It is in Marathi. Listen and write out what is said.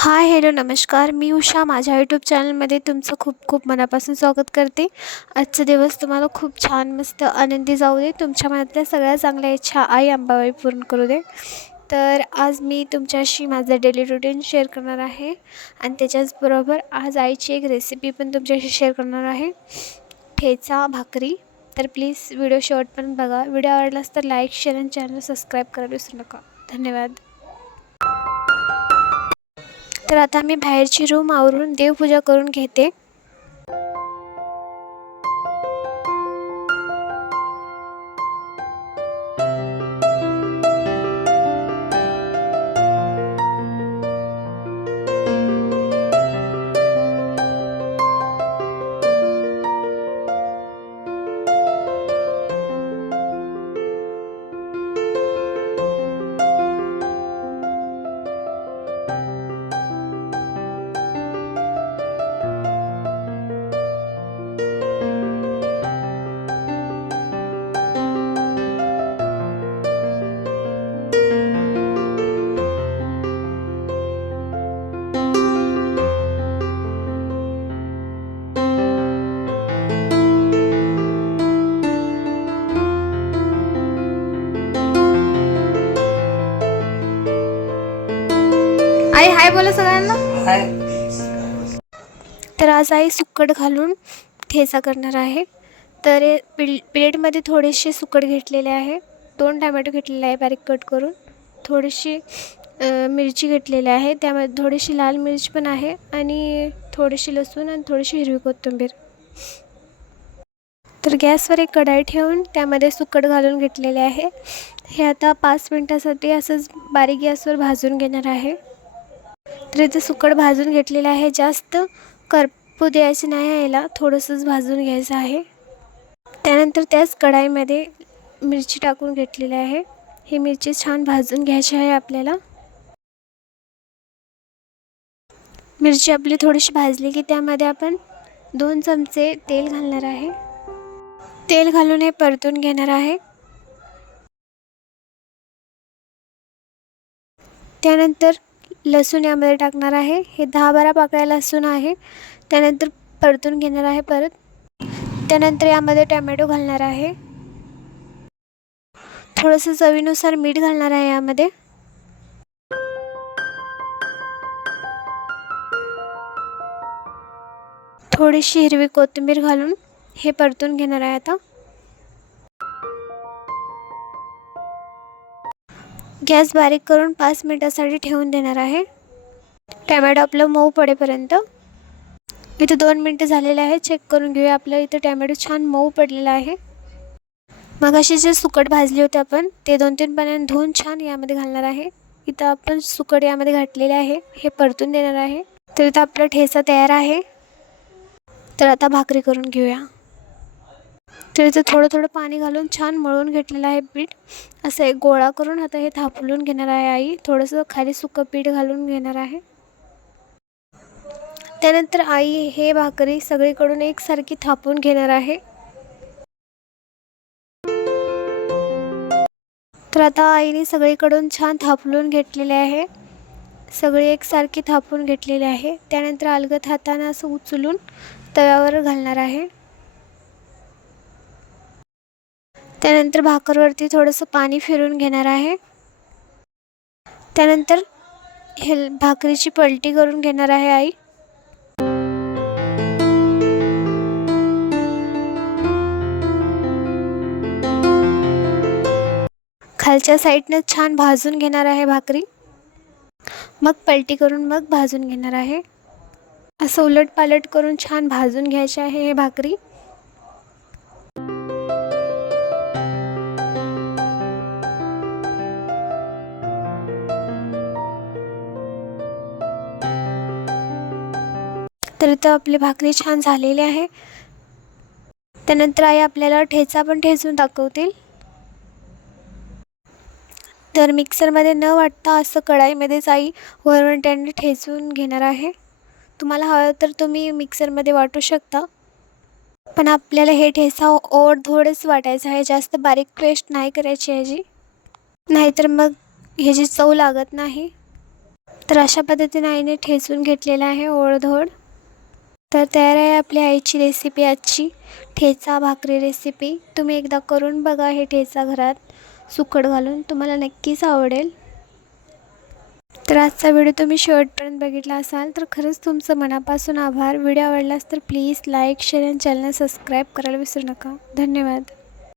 हाय हॅलो नमस्कार. मी उषा. माझ्या यूट्यूब चॅनलमध्ये तुमचं खूप खूप मनापासून स्वागत करते. आजचा दिवस तुम्हाला खूप छान मस्त आनंदी जाऊ दे. तुमच्या मनातल्या सगळ्या चांगल्या इच्छा आई अंबाबाई पूर्ण करू दे. तर आज मी तुमच्याशी माझं डेली रुटीन शेअर करणार आहे. आणि त्याच्याचबरोबर आज आईची एक रेसिपी पण तुमच्याशी शेअर करणार आहे. ठेचा भाकरी. तर प्लीज व्हिडिओ शेवटपर्यंत बघा. व्हिडिओ आवडलास तर लाईक शेअर आणि चॅनल सबस्क्राईब करायला विसरू नका. धन्यवाद. तर आता मी बाहेरची रूम आवरून देवपूजा करून घेते. हाय बोला सगळ्यांना. हाय. तर आज आई सुक्कट घालून ठेचा करणार आहे. तर हे पिल प्लेटमध्ये थोडेसे सुक्कट घेतलेले आहे. दोन टमॅटो घेतलेले आहे बारीक कट करून. थोडीशी मिरची घेतलेली आहे. त्यामध्ये थोडीशी लाल मिरची पण आहे आणि थोडीशी लसूण आणि थोडीशी हिरवी कोथिंबीर. तर गॅसवर एक कढाई ठेवून त्यामध्ये सुक्कट घालून घेतलेले आहे. हे आता पाच मिनटासाठी असंच बारीक गॅसवर भाजून घेणार आहे. इथे सुकट भाजून घेतलेलं आहे. जास्त करपू द्यायचं नाही आहे. याला थोडंसंच भाजून घ्यायचं आहे. त्यानंतर त्याच कढाईमध्ये मिरची टाकून घेतलेली आहे. ही मिरची छान भाजून घ्यायची आहे आपल्याला. मिरची आपली थोडीशी भाजली की त्यामध्ये आपण दोन चमचे तेल घालणार आहे. तेल घालून हे परतून घेणार आहे. त्यानंतर लसूण यामध्ये टाकणार आहे. हे दहा बारा पाकळ्या लसूण आहे. त्यानंतर परतून घेणार आहे परत. त्यानंतर यामध्ये टॅमॅटो घालणार आहे. थोडंसं चवीनुसार मीठ घालणार आहे यामध्ये. थोडीशी हिरवी कोथिंबीर घालून हे परतून घेणार आहे आता. गॅस बारीक करून पाच मिनटासाठी ठेवून देणार आहे. टॅमॅटो आपलं मऊ पडेपर्यंत. इथे दोन मिनटं झालेले आहे चेक करून घेऊया आपलं इथं टॅमॅटो छान मऊ पडलेला आहे. मग अशी जे सुकट भाजली होती आपण ते दोन तीन पाण्याने धुवून छान यामध्ये घालणार आहे. इथं आपण सुकट यामध्ये घातलेले आहे. हे परतून देणार आहे. तर इथं आपला ठेचा तयार आहे. तर आता भाकरी करून घेऊया. तर इथे थोडं थोडं पाणी घालून छान मळून घेतलेलं आहे पीठ. असं एक गोळा करून आता हे थापलून घेणार आहे आई. थोडंसं खाली सुकं पीठ घालून घेणार आहे. त्यानंतर आई हे भाकरी सगळीकडून एकसारखी थापून घेणार आहे. तर आता आईने सगळीकडून छान थापलून घेतलेले आहे. सगळी एकसारखी थापून घेतलेली आहे. त्यानंतर अलगत हातानं असं उचलून तव्यावर घालणार आहे. त्यानंतर भाकरवरती थोडंसं पाणी फिरून घेणार आहे. त्यानंतर हे भाकरीची पलटी करून घेणार आहे आई. खालच्या साईडनं छान भाजून घेणार आहे भाकरी. मग पलटी करून मग भाजून घेणार आहे. असं उलट पालट करून छान भाजून घ्यायचे आहे हे भाकरी. तर इथं आपली भाकरी छान झालेली आहे. त्यानंतर आई आपल्याला ठेचा पण ठेचून दाखवतील. तर मिक्सरमध्ये न वाटता असं कढाईमध्येच आई वरवंट्याने ठेचून घेणार आहे. तुम्हाला हवं तर तुम्ही मिक्सरमध्ये वाटू शकता. पण आपल्याला हे ठेचा ओढधोडच वाटायचं आहे. जास्त बारीक पेस्ट नाही करायची ह्याची नाहीतर मग ह्याची चव लागत नाही. तर अशा पद्धतीने आईने ठेचून घेतलेलं आहे ओळधोड तर तयार आहे आपली आईची रेसिपी आजची. ठेचा भाकरी रेसिपी तुम्ही एकदा करून बघा हे ठेचा घरात. सुकट घालून तुम्हाला नक्कीच आवडेल. तर आजचा व्हिडिओ तुम्ही शेवटपर्यंत बघितला असाल तर खरंच तुमचं मनापासून आभार. व्हिडिओ आवडलास तर प्लीज लाईक शेअर आणि चॅनल सबस्क्राईब करायला विसरू नका. धन्यवाद.